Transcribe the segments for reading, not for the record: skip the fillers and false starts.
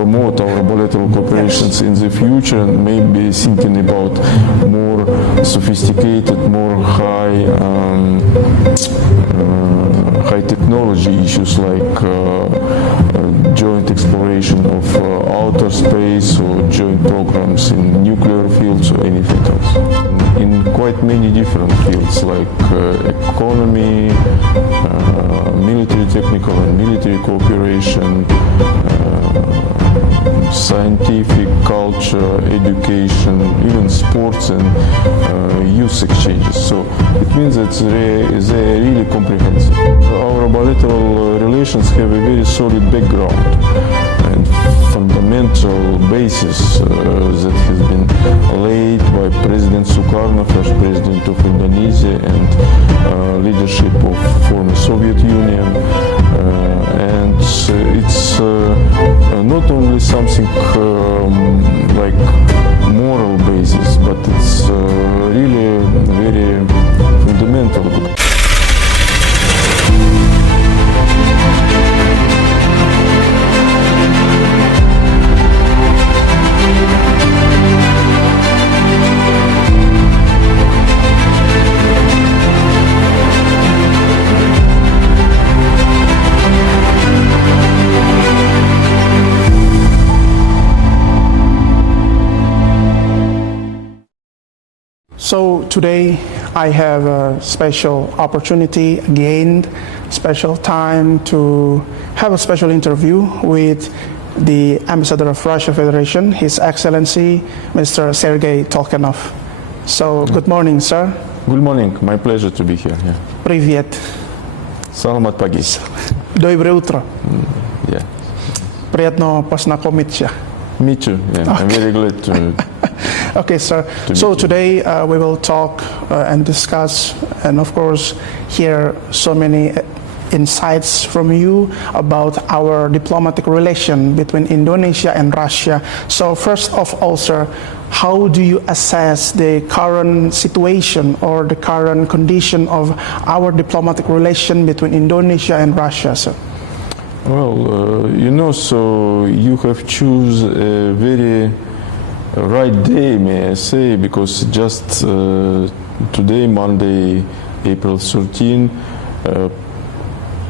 promote our bilateral cooperations in the future, and maybe thinking about more sophisticated, more high technology issues like joint exploration of outer space or joint programs in nuclear fields or anything else. In quite many different fields like economy, military technical and military cooperation, scientific, culture, education, even sports and youth exchanges. So it means that they are really comprehensive. Our bilateral relations have a very solid background and fundamental basis that has been laid by President Sukarno, first president of Indonesia, and leadership of former Soviet Union. And it's not only something like moral basis, but it's really very fundamental. So today I have a special opportunity, gained special time to have a special interview with the Ambassador of Russia Federation, His Excellency Mr. Sergei Tolchenov. So good morning, sir. Good morning, my pleasure to be here. Yeah. Привет. Salamat pagi. Доброе утро. Yeah. Приятно познакомиться. Me too. Yeah. Okay. I'm very glad to. Okay, sir. So today we will talk and discuss, and of course hear so many insights from you about our diplomatic relation between Indonesia and Russia. So first of all, sir, how do you assess the current situation or the current condition of our diplomatic relation between Indonesia and Russia, sir? Well, so you have choose a very right day, may I say, because just today, Monday, April 13,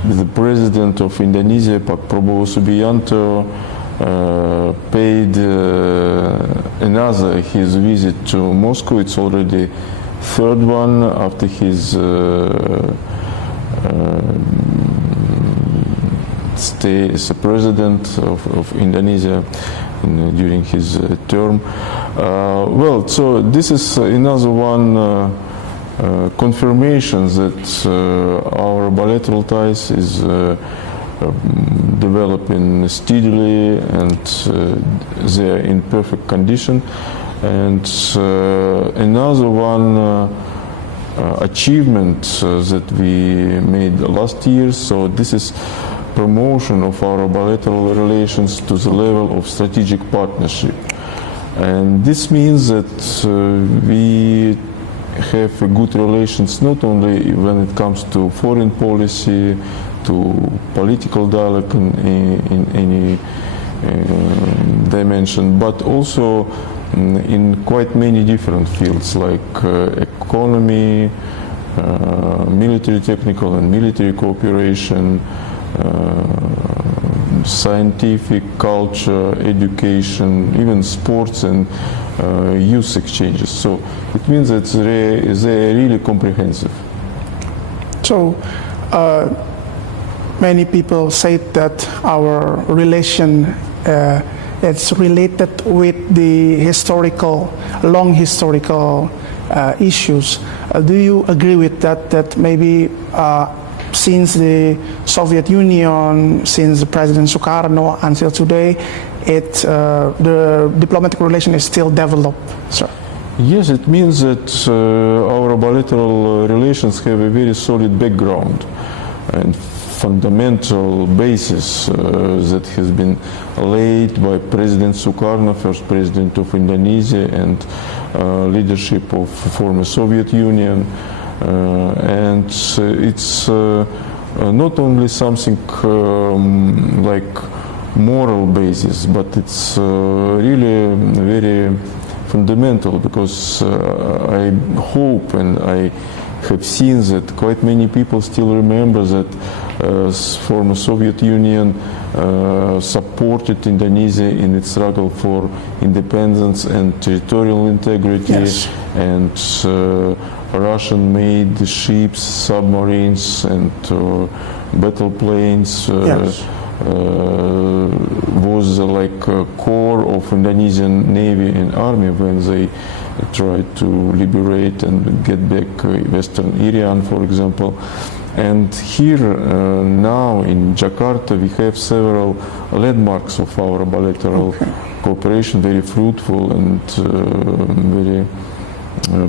the president of Indonesia, Pak Prabowo Subianto, paid another his visit to Moscow. It's already third one after his stay as a president of Indonesia during his term. Well, so this is another one confirmation that our bilateral ties is developing steadily and they are in perfect condition. And another one achievement that we made last year, so this is promotion of our bilateral relations to the level of strategic partnership. And this means that we have good relations not only when it comes to foreign policy, to political dialogue in any dimension, but also in quite many different fields like economy, military technical and military cooperation, scientific, culture, education, even sports and youth exchanges. So it means that they are really comprehensive. So many people say that our relation it's related with the long historical issues. Do you agree with that? That maybe since the Soviet Union, since President Sukarno until today, the diplomatic relation is still developed, sir? Yes, it means that our bilateral relations have a very solid background and fundamental basis that has been laid by President Sukarno, first president of Indonesia, and leadership of former Soviet Union. And it's not only something like moral basis, but it's really very fundamental, because I hope and I have seen that quite many people still remember that former Soviet Union supported Indonesia in its struggle for independence and territorial integrity, Yes. and Russian made ships, submarines and battle planes Yes. was like a core of Indonesian Navy and Army when they tried to liberate and get back Western Irian, for example. And here now in Jakarta we have several landmarks of our bilateral cooperation, very fruitful and very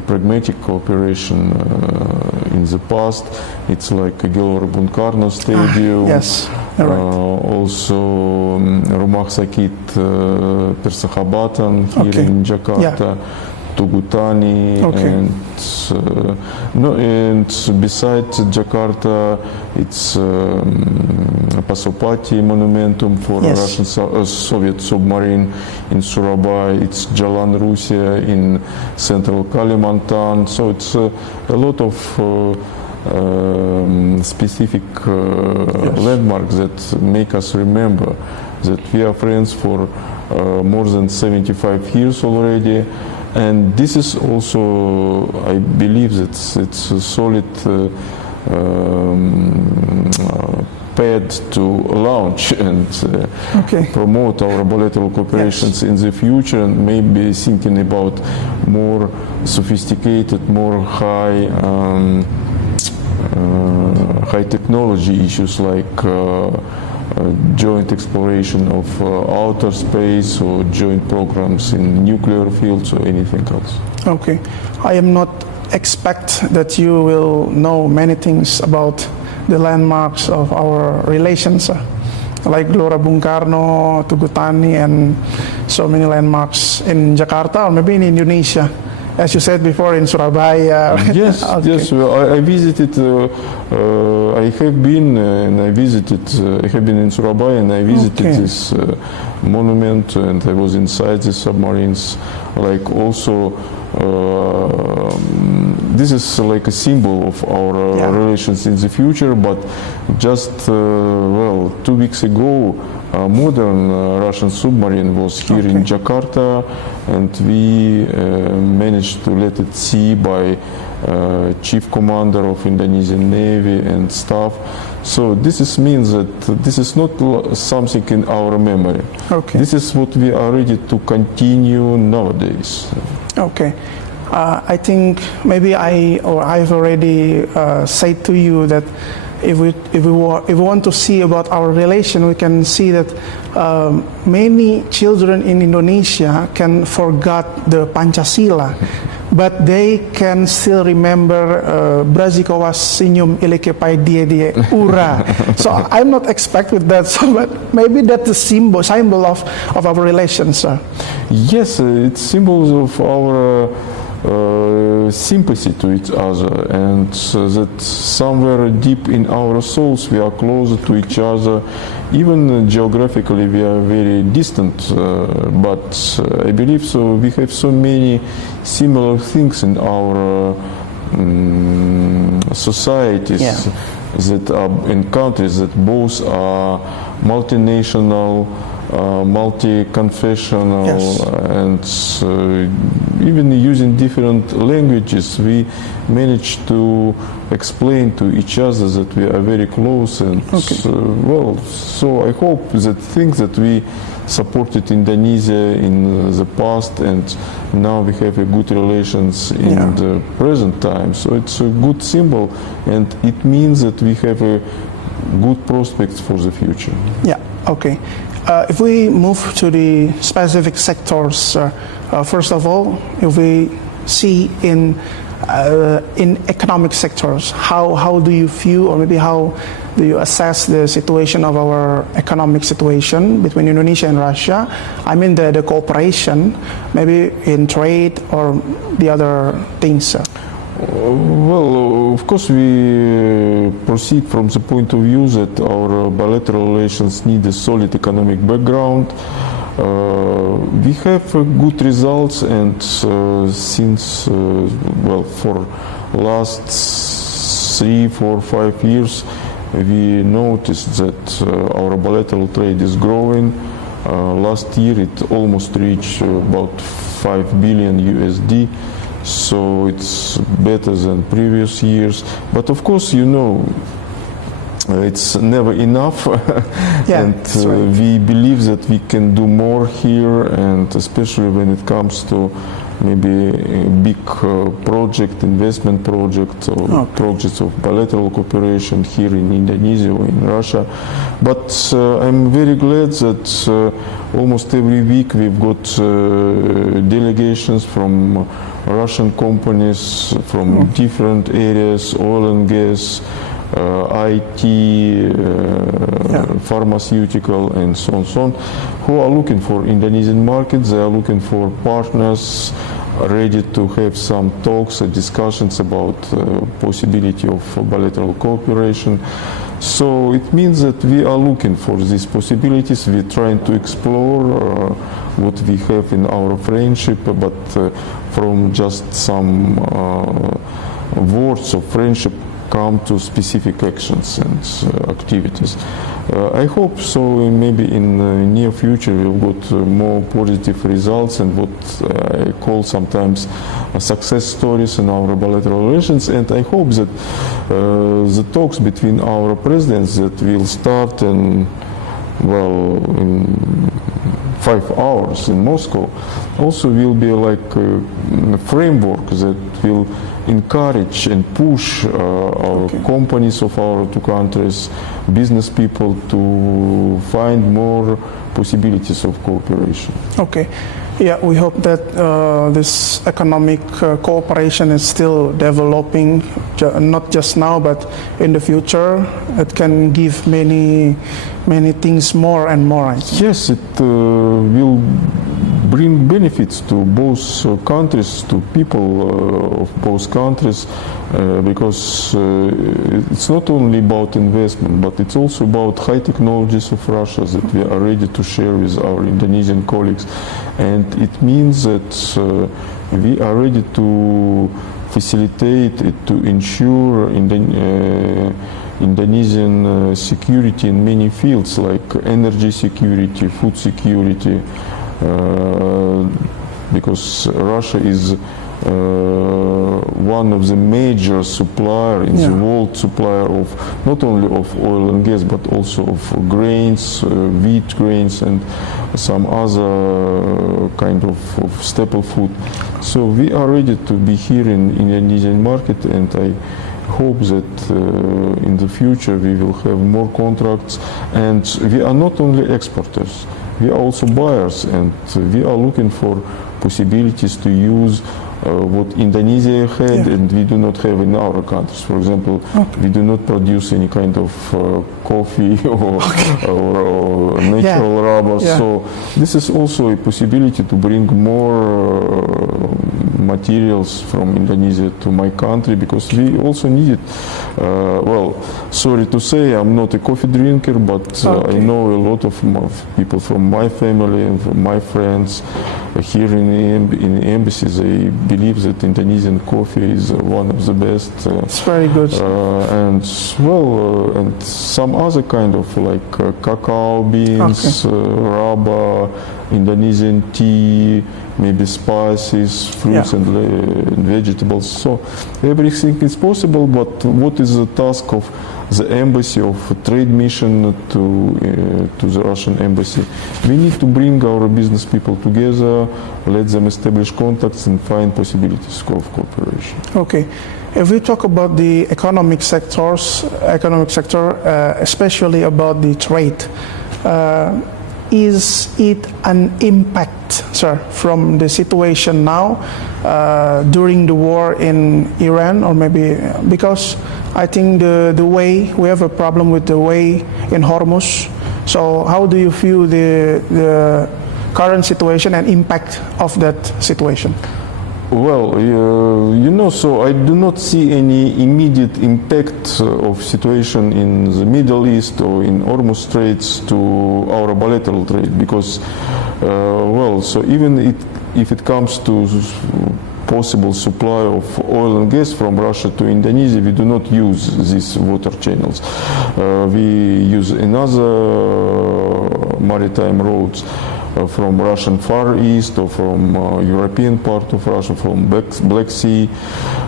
pragmatic cooperation in the past. It's like Gelora Bung Karno Stadium. Yes, right. Also Rumah Sakit Persahabatan here Okay. in Jakarta. Tugutani, Okay. and besides Jakarta, it's Pasopati Monumentum for Yes. Russian Soviet submarine in Surabaya. It's Jalan Rusia in central Kalimantan. So it's a lot of specific landmarks that make us remember that we are friends for more than 75 years already. And this is also, I believe, that it's a solid pad to launch and promote our bilateral cooperations in the future, and maybe thinking about more sophisticated, more high technology issues like joint exploration of outer space or joint programs in nuclear fields or anything else. Okay. I am not expect that you will know many things about the landmarks of our relations, like Gelora Bung Karno, Tugutani, and so many landmarks in Jakarta or maybe in Indonesia. As you said before, in Surabaya. Yes, Okay. yes. Well, I visited. I have been and I visited. I have been in Surabaya and I visited this monument, and I was inside the submarines. Like also, this is like a symbol of our relations in the future. But just 2 weeks ago, a modern Russian submarine was here in Jakarta, and we managed to let it see by chief commander of Indonesian Navy and staff. So this means that this is not something in our memory. Okay. This is what we are ready to continue nowadays. Okay. I think maybe I've already said to you that if we want to see about our relation, we can see that many children in Indonesia can forget the Pancasila, but they can still remember Brazikowas Senyum Ilikepai Die Ura. So I'm not expect with that, but maybe that's the symbol of our relations. Yes, it's symbols of our sympathy to each other, and that somewhere deep in our souls we are closer to each other. Even geographically we are very distant, but I believe so we have so many similar things in our societies that are in countries that both are multinational, multi-confessional, and even using different languages, we manage to explain to each other that we are very close. And so I hope that things that we supported Indonesia in the past, and now we have a good relations in the present time. So it's a good symbol, and it means that we have a good prospects for the future. Yeah. Okay. If we move to the specific sectors, first of all, if we see in economic sectors, how do you view, or maybe how do you assess the situation of our economic situation between Indonesia and Russia? I mean the cooperation, maybe in trade or the other things. Well, of course, we proceed from the point of view that our bilateral relations need a solid economic background. We have good results, and since, well, for last 3, 4, 5 years, we noticed that our bilateral trade is growing. Last year, it almost reached about 5 billion USD. So it's better than previous years, but of course, you know, it's never enough. Yeah, And that's right. we believe that we can do more here, and especially when it comes to maybe a big project, investment project, or projects of bilateral cooperation here in Indonesia or in Russia. But I'm very glad that almost every week we've got delegations from Russian companies from different areas, oil and gas, IT, pharmaceutical, and so on, who are looking for Indonesian markets. They are looking for partners ready to have some talks and discussions about possibility of bilateral cooperation. So it means that we are looking for these possibilities. We're trying to explore what we have in our friendship, but from just some words of friendship come to specific actions and activities. I hope so. Maybe in the near future we'll get more positive results and what I call sometimes success stories in our bilateral relations. And I hope that the talks between our presidents that will start in 5 hours in Moscow also will be like a framework that will encourage and push our companies of our two countries, business people, to find more possibilities of cooperation. Okay. Yeah, we hope that this economic cooperation is still developing, not just now, but in the future. It can give many things more and more. Yes, it will bring benefits to both countries, to people of both countries, because it's not only about investment, but it's also about high technologies of Russia that we are ready to share with our Indonesian colleagues. And it means that we are ready to facilitate it, to ensure Indonesian security in many fields like energy security, food security, because Russia is one of the major supplier in the world, supplier of not only of oil and gas but also of grains, wheat grains, and some other kind of staple food. So we are ready to be here in Indonesian market, and I hope that in the future we will have more contracts. And we are not only exporters, we are also buyers, and we are looking for possibilities to use what Indonesia had and we do not have in our countries. For example, we do not produce any kind of coffee or natural rubber. So this is also a possibility to bring more materials from Indonesia to my country, because we also need it. Well, sorry to say, I'm not a coffee drinker, but I know a lot of people from my family and from my friends here in the embassies. They believe that Indonesian coffee is one of the best. It's very good. And some other kind of like cacao beans, rubber, Indonesian tea, maybe spices, fruits and vegetables. So everything is possible, but what is the task of the embassy, of trade mission to the Russian embassy? We need to bring our business people together, let them establish contacts and find possibilities of cooperation. Okay. If we talk about the economic sector, especially about the trade, is it an impact, sir, from the situation now during the war in Iran, or maybe because I think the way we have a problem with the way in Hormuz. So how do you view the current situation and impact of that situation? Well, so I do not see any immediate impact of situation in the Middle East or in Hormuz Straits to our bilateral trade because, so even if it comes to possible supply of oil and gas from Russia to Indonesia, we do not use these water channels. We use another maritime roads. From Russian Far East or from European part of Russia, from Black Sea.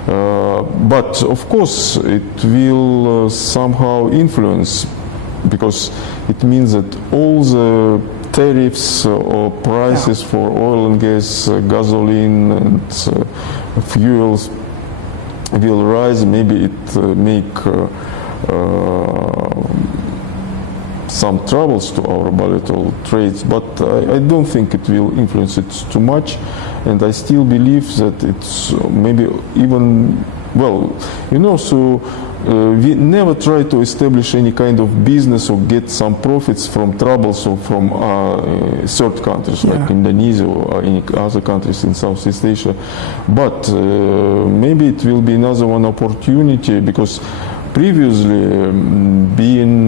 But of course it will somehow influence because it means that all the tariffs or prices for oil and gas, gasoline and fuels will rise. Maybe it make some troubles to our bilateral trades, but I don't think it will influence it too much, and I still believe that it's maybe even, we never try to establish any kind of business or get some profits from troubles or from third countries like Indonesia or any other countries in Southeast Asia, but maybe it will be another one opportunity because previously being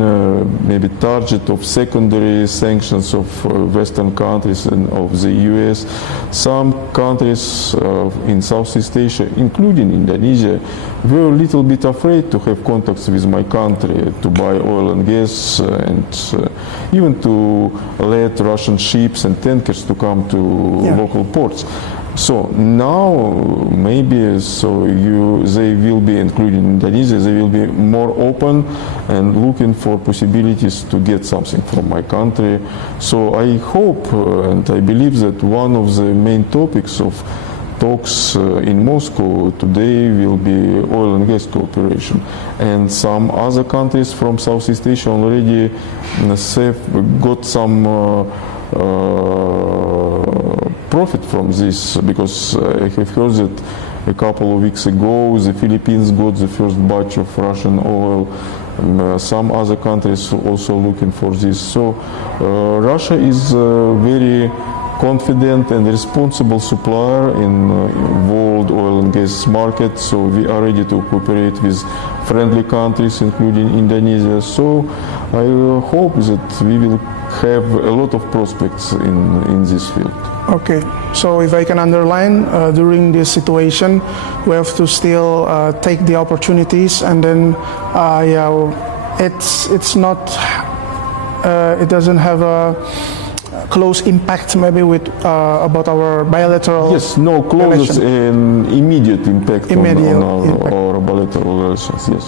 maybe target of secondary sanctions of Western countries and of the US, some countries in Southeast Asia, including Indonesia, were a little bit afraid to have contacts with my country, to buy oil and gas, and even to let Russian ships and tankers to come to local ports. So now maybe they will be, including Indonesia, they will be more open and looking for possibilities to get something from my country. So I hope and I believe that one of the main topics of talks in Moscow today will be oil and gas cooperation, and some other countries from Southeast Asia already have got some profit from this, because I have heard that a couple of weeks ago the Philippines got the first batch of Russian oil. Some other countries also looking for this. So Russia is a very confident and responsible supplier in world oil and gas market. So we are ready to cooperate with friendly countries, including Indonesia. So I hope that we will have a lot of prospects in this field. Okay, so if I can underline, during this situation, we have to still take the opportunities, and then it's not, it doesn't have a close impact maybe with about our bilateral. Yes, no close and immediate impact on our bilateral relations. Yes.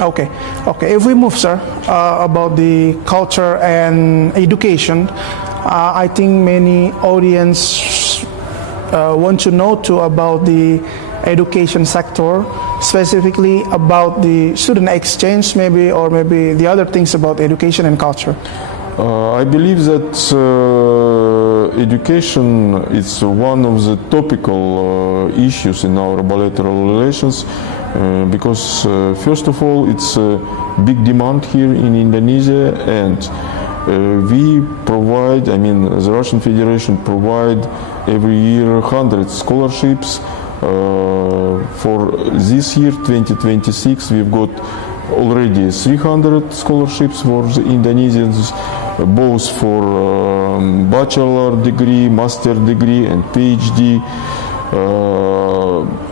Okay. If we move, sir, about the culture and education, I think many audience want to know too about the education sector, specifically about the student exchange, maybe, or maybe the other things about education and culture. I believe that education is one of the topical issues in our bilateral relations. Because first of all, it's a big demand here in Indonesia, and we provide, the Russian Federation provide every year 100 scholarships. For this year, 2026, we've got already 300 scholarships for the Indonesians, both for bachelor degree, master degree, and PhD.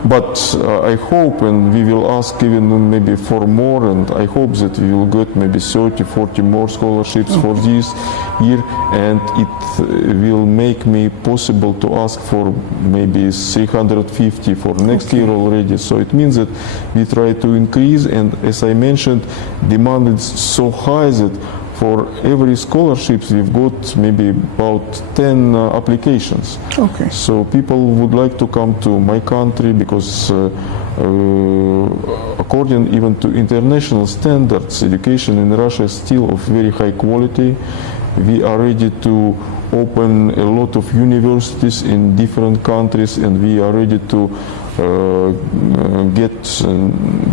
But I hope, and we will ask even maybe for more, and I hope that we will get maybe 30, 40 more scholarships for this year, and it will make me possible to ask for maybe 350 for next year already. So it means that we try to increase, and as I mentioned, demand is so high that for every scholarships we've got maybe about 10 applications. Okay. So people would like to come to my country because according even to international standards, education in Russia is still of very high quality. We are ready to open a lot of universities in different countries, and we are ready to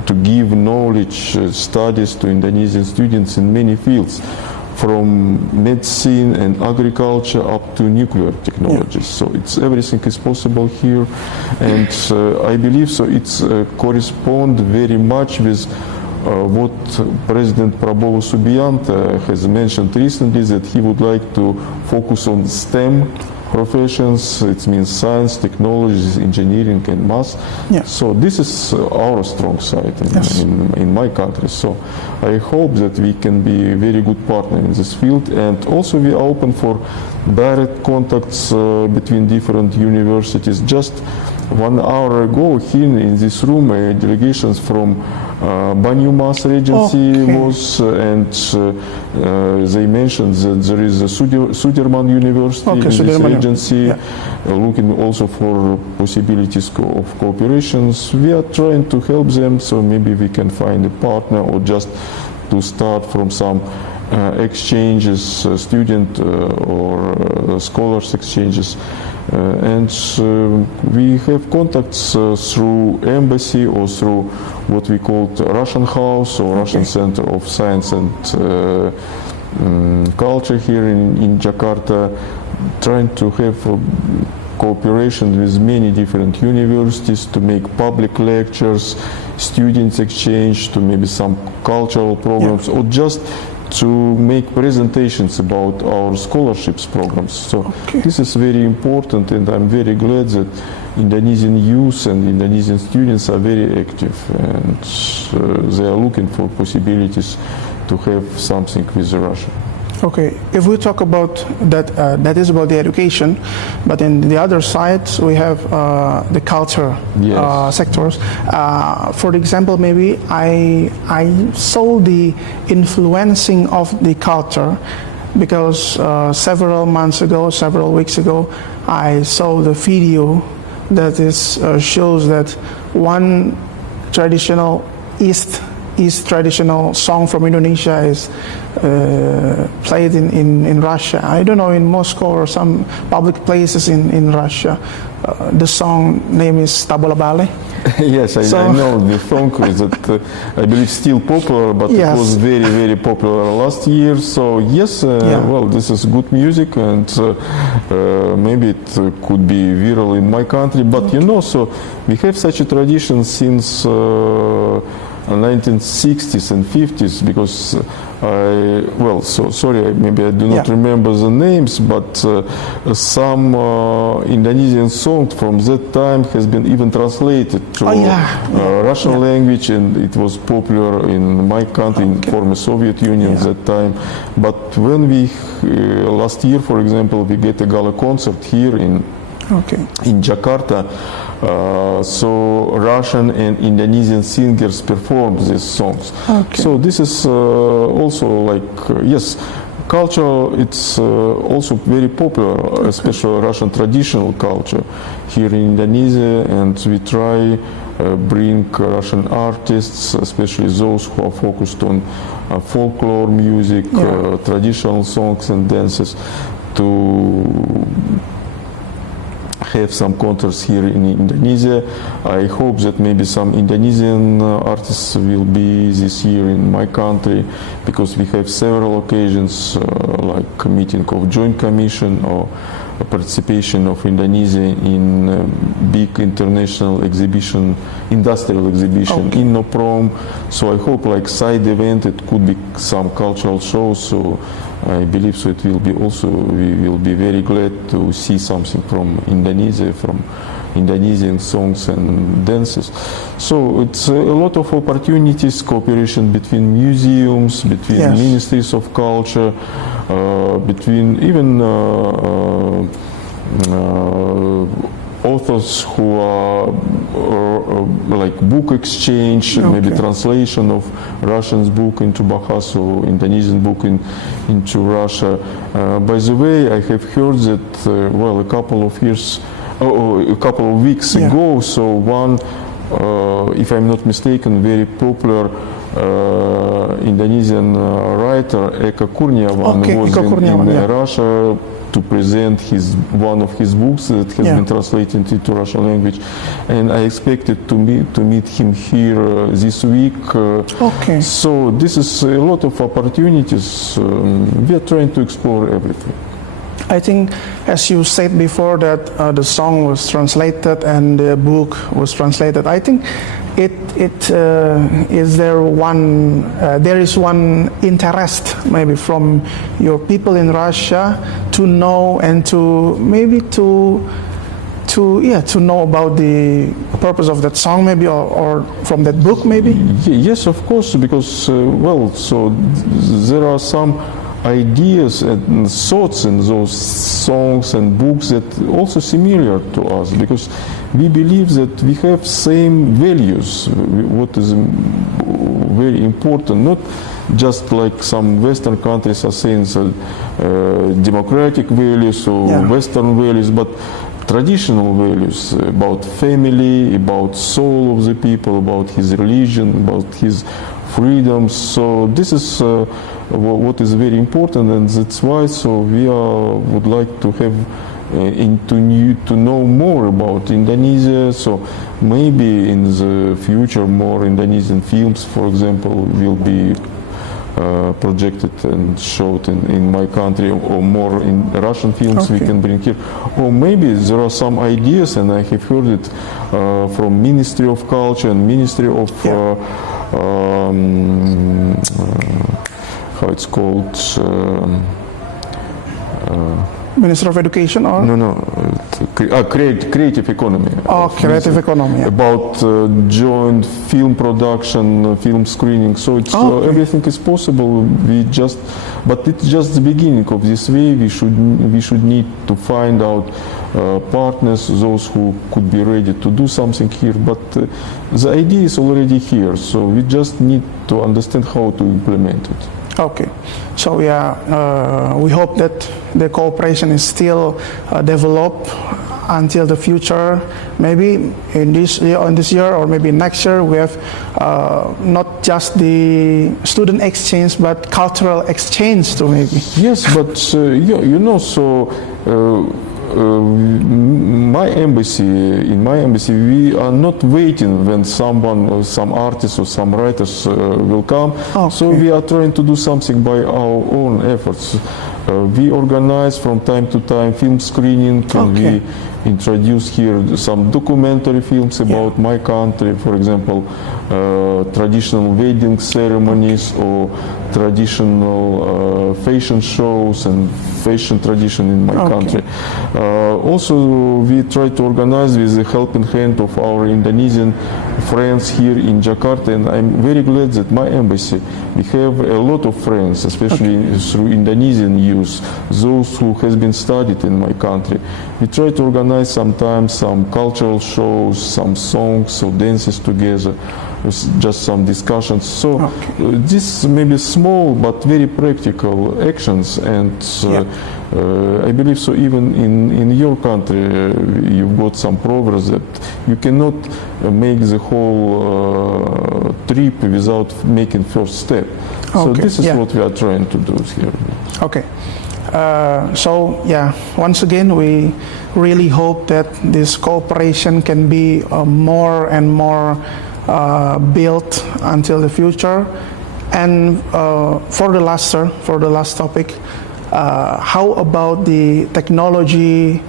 to give knowledge studies to Indonesian students in many fields, from medicine and agriculture up to nuclear technologies. So it's everything is possible here, and I believe so. It's correspond very much with what President Prabowo Subianto has mentioned recently, that he would like to focus on STEM professions. It means science, technology, engineering, and math. Yeah. So this is our strong side in my country. So I hope that we can be a very good partner in this field, and also we are open for direct contacts between different universities. Just 1 hour ago, here in this room, delegations from Banyu Mas Regency was, and they mentioned that there is a Sudirman University in this regency, looking also for possibilities of cooperations. We are trying to help them, so maybe we can find a partner, or just to start from some exchanges, student or scholars exchanges. And we have contacts through embassy or through what we call Russian House or Russian Center of Science and Culture here in Jakarta, trying to have cooperation with many different universities to make public lectures, students exchange, to maybe some cultural programs, or just to make presentations about our scholarships programs. So this is very important, and I'm very glad that Indonesian youth and Indonesian students are very active, and they are looking for possibilities to have something with Russia. Okay, if we talk about that, that is about the education, but in the other side we have the culture sectors. For example, maybe I saw the influencing of the culture, because several months ago, several weeks ago, I saw the video that shows that one traditional East traditional song from Indonesia is played in Russia. I don't know, in Moscow or some public places in Russia. The song name is Tabola Bale. Yes, I know the song is that I believe still popular, but it was very, very popular last year. So yes, well, this is good music, and maybe it could be viral in my country. But you know, so we have such a tradition since 1960s and 50s, because sorry, maybe I do not remember the names, but some Indonesian songs from that time has been even translated to Russian language, and it was popular in my country, in former Soviet Union at that time. But when we, last year, for example, we get a gala concert here in Jakarta, so Russian and Indonesian singers perform these songs. So this is also like, yes, culture, it's also very popular, especially Russian traditional culture here in Indonesia, and we try bring Russian artists, especially those who are focused on folklore music, traditional songs and dances, to have some concerts here in Indonesia. I hope that maybe some Indonesian artists will be this year in my country, because we have several occasions like meeting of Joint Commission or participation of Indonesia in big international exhibition, industrial exhibition, Innoprom. So I hope like side event it could be some cultural shows. So I believe so it will be also, we will be very glad to see something from Indonesia, from Indonesian songs and dances. So it's a lot of opportunities, cooperation between museums, between ministries of culture, between even authors who are like book exchange, maybe translation of Russian book into Bahasa or Indonesian book into Russia. By the way, I have heard that well, a couple of weeks ago, so one, if I'm not mistaken, very popular Indonesian writer Eka Kurniawan was in Russia to present one of his books that has been translated into Russian language, and I expected to meet him here this week. Okay. So this is a lot of opportunities. We are trying to explore everything. I think, as you said before, that the song was translated and the book was translated. I think there is one interest maybe from your people in Russia to know and to maybe to know about the purpose of that song maybe or from that book maybe. Yes, of course, because there are some ideas and thoughts in those songs and books that also similar to us, because we believe that we have same values, what is very important, not just like some Western countries are saying democratic values or Western values, but traditional values about family, about soul of the people, about his religion, about his freedoms. So this is what is very important, and that's why we would like to have to know more about Indonesia. So maybe in the future more Indonesian films, for example, will be projected and showed in my country, or more in Russian films we can bring here. Or maybe there are some ideas, and I have heard it from Ministry of Culture and Ministry of how it's called, Minister of Education or? Creative economy. Oh, creative economy. About joint film production, film screening. So it's, everything is possible. But it's just the beginning of this way. We should need to find out partners, those who could be ready to do something here. But the idea is already here. So we just need to understand how to implement it. Okay, so we hope that the cooperation is still developed until the future. Maybe in this year or maybe next year we have not just the student exchange but cultural exchange too maybe. Yes, but in my embassy, we are not waiting when some artists or some writers will come. So we are trying to do something by our own efforts. We organize from time to time film screening, and we introduce here some documentary films about my country, for example, traditional wedding ceremonies or traditional fashion shows and fashion tradition in my country. Also, we try to organize with the helping hand of our Indonesian friends here in Jakarta, and I'm very glad that my embassy, we have a lot of friends, especially through Indonesian youth, those who has been studied in my country. We try to organize sometimes some cultural shows, some songs or dances together, just some discussions. So this may be small but very practical actions, and I believe so even in your country you've got some progress that you cannot make the whole trip without making first step. So this is what we are trying to do here. Okay. Once again, we really hope that this cooperation can be more and more built until the future. And for the last topic, how about the technology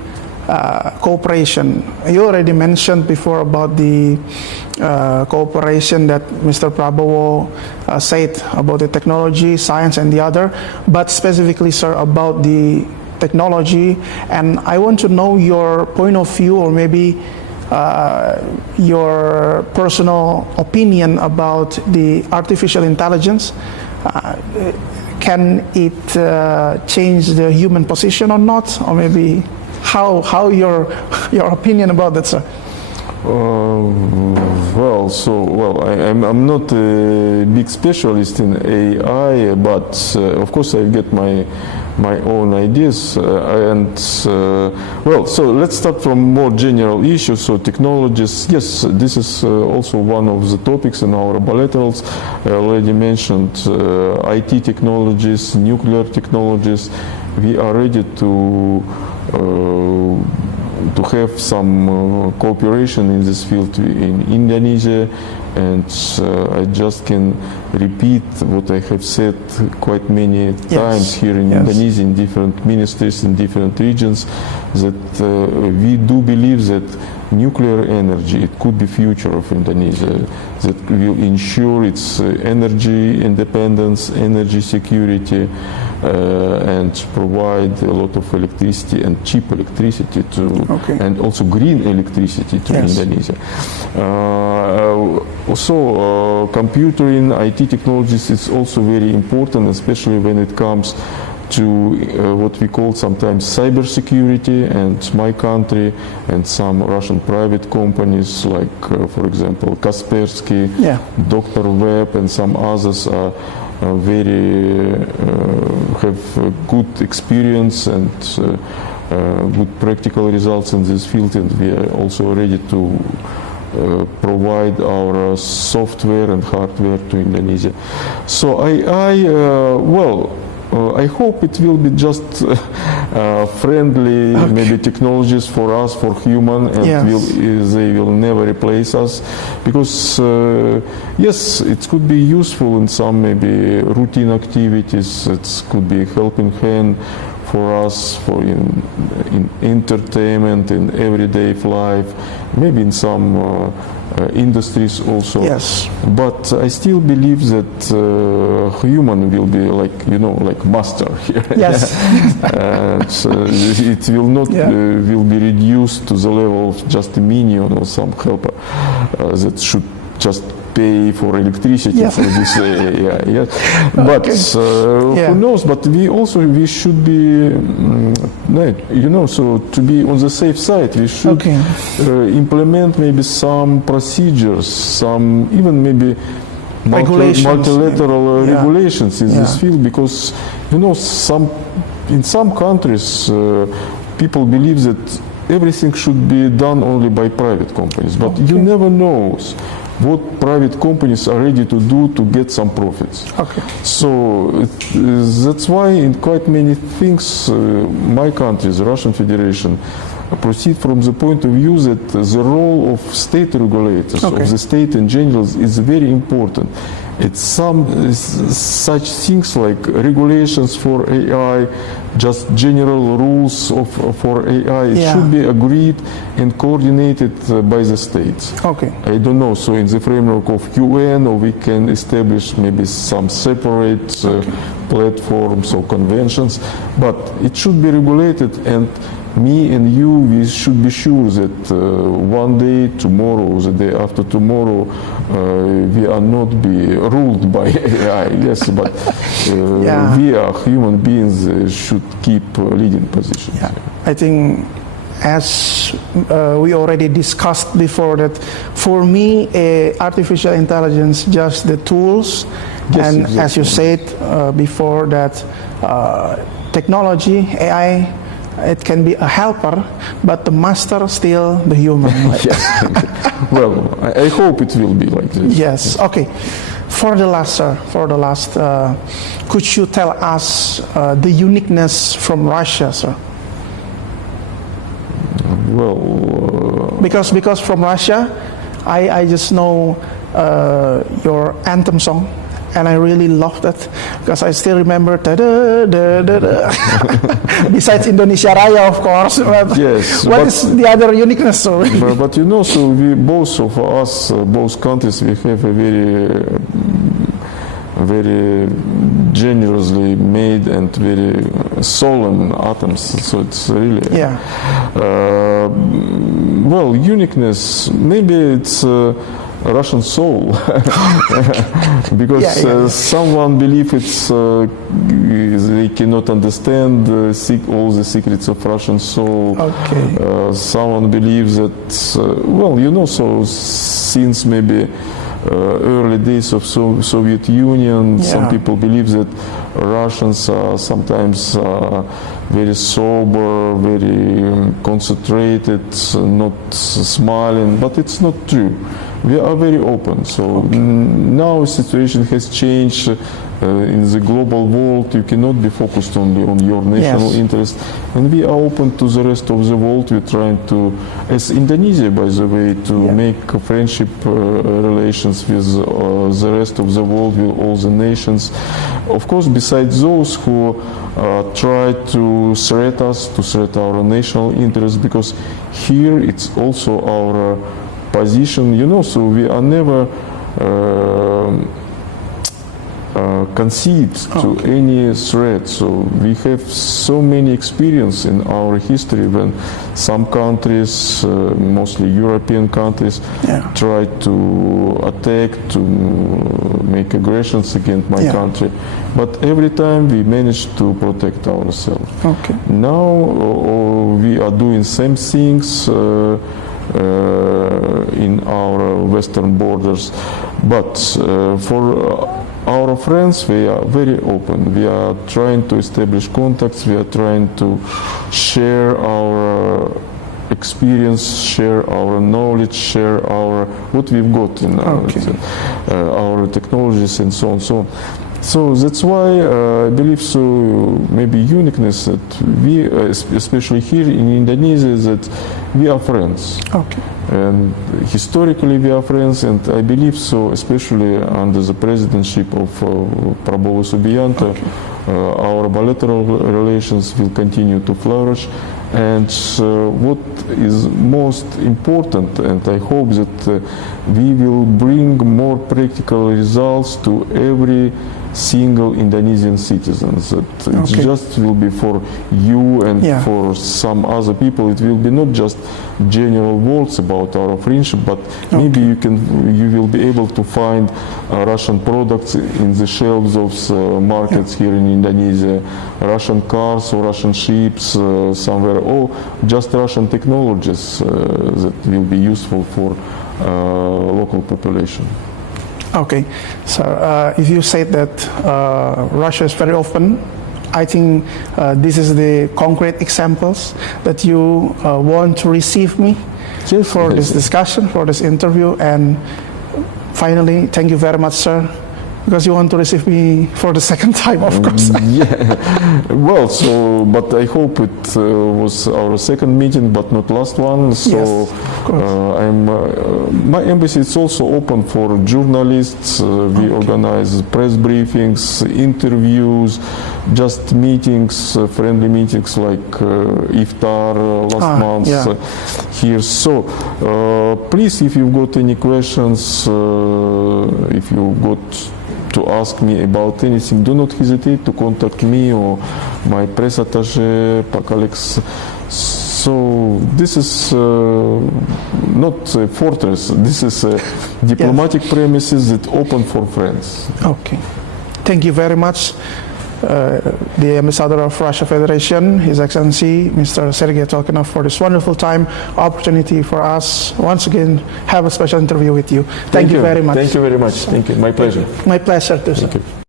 cooperation? You already mentioned before about the cooperation that Mr. Prabowo said about the technology, science, and the other, but specifically, sir, about the technology. And I want to know your point of view, or maybe your personal opinion about the artificial intelligence. Can it change the human position or not? Or maybe how your opinion about that, sir? I'm not a big specialist in AI, but of course I get my own ideas, so let's start from more general issues. So technologies, yes, this is also one of the topics in our bilaterals. I already mentioned IT technologies, nuclear technologies, we are ready to have some cooperation in this field in Indonesia, and I just can repeat what I have said quite many times here in Indonesia, in different ministries, in different regions, that we do believe that nuclear energy, it could be future of Indonesia, that will ensure its energy independence, energy security, and provide a lot of electricity and cheap electricity to, and also green electricity to Indonesia. Also, computing, IT technologies is also very important, especially when it comes to what we call sometimes cybersecurity, and my country and some Russian private companies like, for example, Kaspersky, Dr. Web, and some others are very have good experience and good practical results in this field, and we are also ready to provide our software and hardware to Indonesia. So I hope it will be just friendly, maybe technologies for us, for human, and they will never replace us. Because yes, it could be useful in some maybe routine activities. It could be a helping hand for us, for in entertainment, in everyday life, maybe in some industries also. Yes. But I still believe that human will be like master here. Yes. And it will not will be reduced to the level of just a minion or some helper that should just pay for electricity for this area. But who knows? But we should be so to be on the safe side, we should implement maybe some procedures, some even maybe multilateral regulations in this field, because in some countries people believe that everything should be done only by private companies, but you never know what private companies are ready to do to get some profits. So that's why in quite many things my country, the Russian Federation, proceed from the point of view that the role of state regulators, of the state in general, is very important. It's such things like regulations for AI, just general rules for AI, it should be agreed and coordinated by the states. I don't know, so in the framework of UN, or we can establish maybe some separate platforms or conventions, but it should be regulated, and me and you, we should be sure that one day, tomorrow, the day after tomorrow, we are not be ruled by AI. Yes, but we are human beings should keep leading positions. I think, as we already discussed before, that for me, artificial intelligence just the tools, and as you said before, that technology, AI, it can be a helper, but the master still the human. Well, I hope it will be like this. Yes. Okay. For the last, could you tell us the uniqueness from Russia, sir? Well, because from Russia, I just know your anthem song, and I really love that, because I still remember besides Indonesia-Russia, of course. But what is the other uniqueness? So we both of us, both countries, we have a very generously made and very solemn anthems. So it's really well, uniqueness. Maybe it's Russian soul, because someone believes it's they cannot understand all the secrets of Russian soul. Someone believes that so since maybe early days of Soviet Union, some people believe that Russians are sometimes very sober, very concentrated, not smiling, but it's not true. we are very open. So now situation has changed. In the global world, you cannot be focused only on your national interest, and we are open to the rest of the world. We're trying to, as Indonesia, by the way, to make friendship relations with the rest of the world, with all the nations. Of course, besides those who try to threat us, to threat our national interests, because here it's also our position, you know, so we are never concede to any threat. So we have so many experience in our history when some countries, mostly European countries, try to attack, to make aggressions against my country. But every time we manage to protect ourselves. Okay. Now we are doing same things in our western borders, but for our friends, we are very open. We are trying to establish contacts. We are trying to share our experience, share our knowledge, share our what we've got in our technologies and so on, so on. So that's why I believe so. Maybe uniqueness that we, especially here in Indonesia, that we are friends. Okay. And historically we are friends, and I believe so, especially under the presidency of Prabowo Subianto, our bilateral relations will continue to flourish. And what is most important, and I hope that we will bring more practical results to every single Indonesian citizen. That it just will be for you and for some other people. It will be not just general words about our friendship, but maybe you will be able to find Russian products in the shelves of markets here in Indonesia, Russian cars or Russian ships somewhere, or just Russian technologies that will be useful for local population. Okay, so if you say that Russia is very open, I think this is the concrete examples that you want to receive me for this discussion, for this interview. And finally, thank you very much, sir, because you want to receive me for the second time, of course. Well, so, but I hope it was our second meeting, but not last one. So my embassy is also open for journalists. We organize press briefings, interviews, just meetings, friendly meetings like Iftar last month here. So please, if you've got any questions, if you got to ask me about anything, do not hesitate to contact me or my press attaché, Pak Alex. So this is not a fortress, this is a diplomatic premises that open for friends. Okay. Thank you very much. The Ambassador of Russia Federation, His Excellency Mr. Sergei Tolchenov, for this wonderful opportunity for us once again have a special interview with you. Thank you very much. Thank you very much. Thank you. My pleasure. My pleasure too, sir. Thank you.